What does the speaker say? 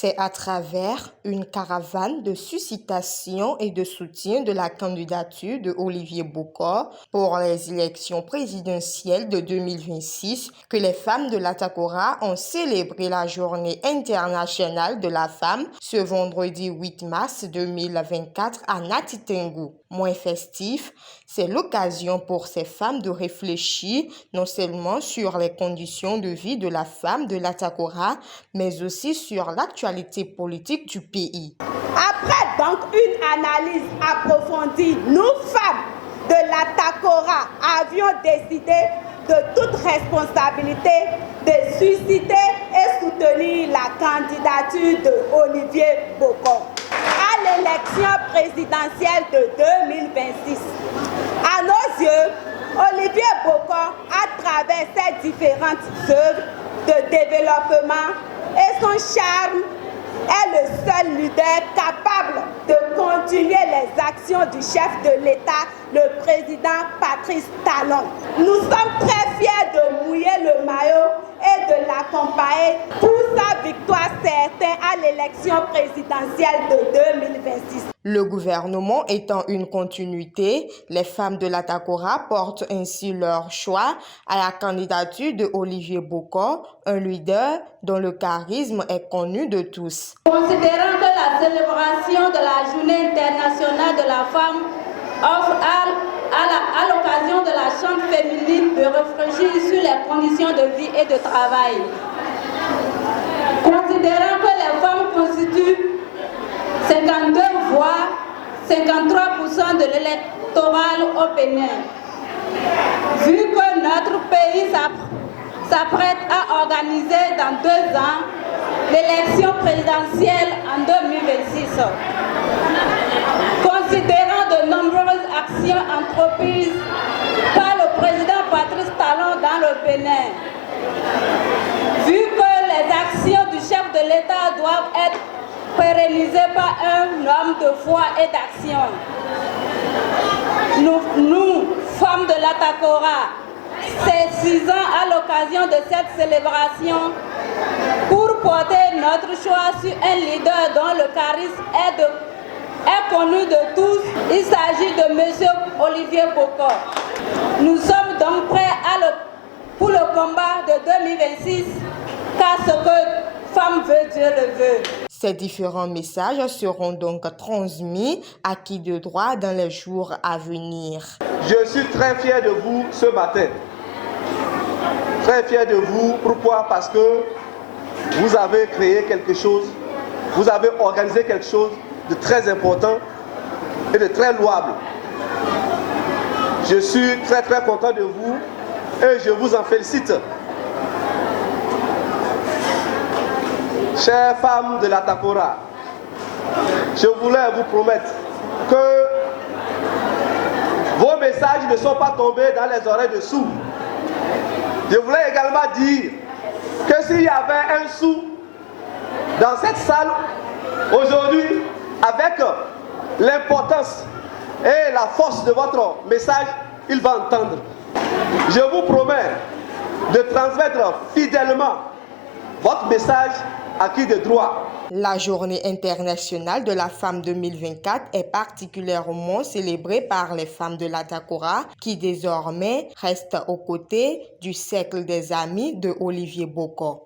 C'est à travers une caravane de suscitation et de soutien de la candidature de Olivier Bokor pour les élections présidentielles de 2026 que les femmes de l'Atakora ont célébré la Journée internationale de la femme ce vendredi 8 mars 2024 à Natitengu. Moins festif, c'est l'occasion pour ces femmes de réfléchir non seulement sur les conditions de vie de la femme de l'Atakora, mais aussi sur l'actualité politique du pays. Après donc une analyse approfondie, nous femmes de l'Atakora avions décidé de toute responsabilité de susciter et soutenir la candidature de Olivier Bokor à l'élection présidentielle de 2026. À nos yeux, Olivier Bokor, à travers ses différentes œuvres de développement et son charme, est le seul leader capable de continuer les actions du chef de l'État, le président Patrice Talon. Nous sommes très fiers de mouiller le maillot et de l'accompagner pour sa victoire certaine à l'élection présidentielle de 2026. Le gouvernement étant une continuité, les femmes de l'Atakora portent ainsi leur choix à la candidature de Olivier Bokor, un leader dont le charisme est connu de tous. Considérant que la célébration de la Journée internationale de la femme offre à l'occasion de la Chambre féminine de réfléchir sur les conditions de vie et de travail. Considérant que les femmes constituent 52 voix, 53% de l'électoral au Bénin. Vu que notre pays s'apprête à organiser dans 2 ans l'élection présidentielle en 2026. Considérant de nombreuses actions entreprises par le président Patrice Talon dans le Bénin, vu que les actions du chef de l'État doivent être pérennisées par un homme de foi et d'action, nous, femmes de l'Atakora, saisissons à l'occasion de cette célébration pour porter notre choix sur un leader dont le charisme est connu de tous. Il s'agit de M. Olivier Bokor. Nous sommes donc prêts pour le combat de 2026, car ce que femme veut, Dieu le veut. Ces différents messages seront donc transmis à qui de droit dans les jours à venir. Je suis très fier de vous ce matin. Très fier de vous. Pourquoi? Parce que vous avez créé quelque chose, vous avez organisé quelque chose de très important et de très louable. Je suis très content de vous et je vous en félicite. Chères femmes de l'Atakora, je voulais vous promettre que vos messages ne sont pas tombés dans les oreilles de sourds. Je voulais également dire que s'il y avait un sourd dans cette salle aujourd'hui, avec l'importance et la force de votre message, il va entendre. Je vous promets de transmettre fidèlement votre message à qui de droit. La Journée internationale de la femme 2024 est particulièrement célébrée par les femmes de l'Atakora qui désormais restent aux côtés du cercle des amis de Olivier Bokor.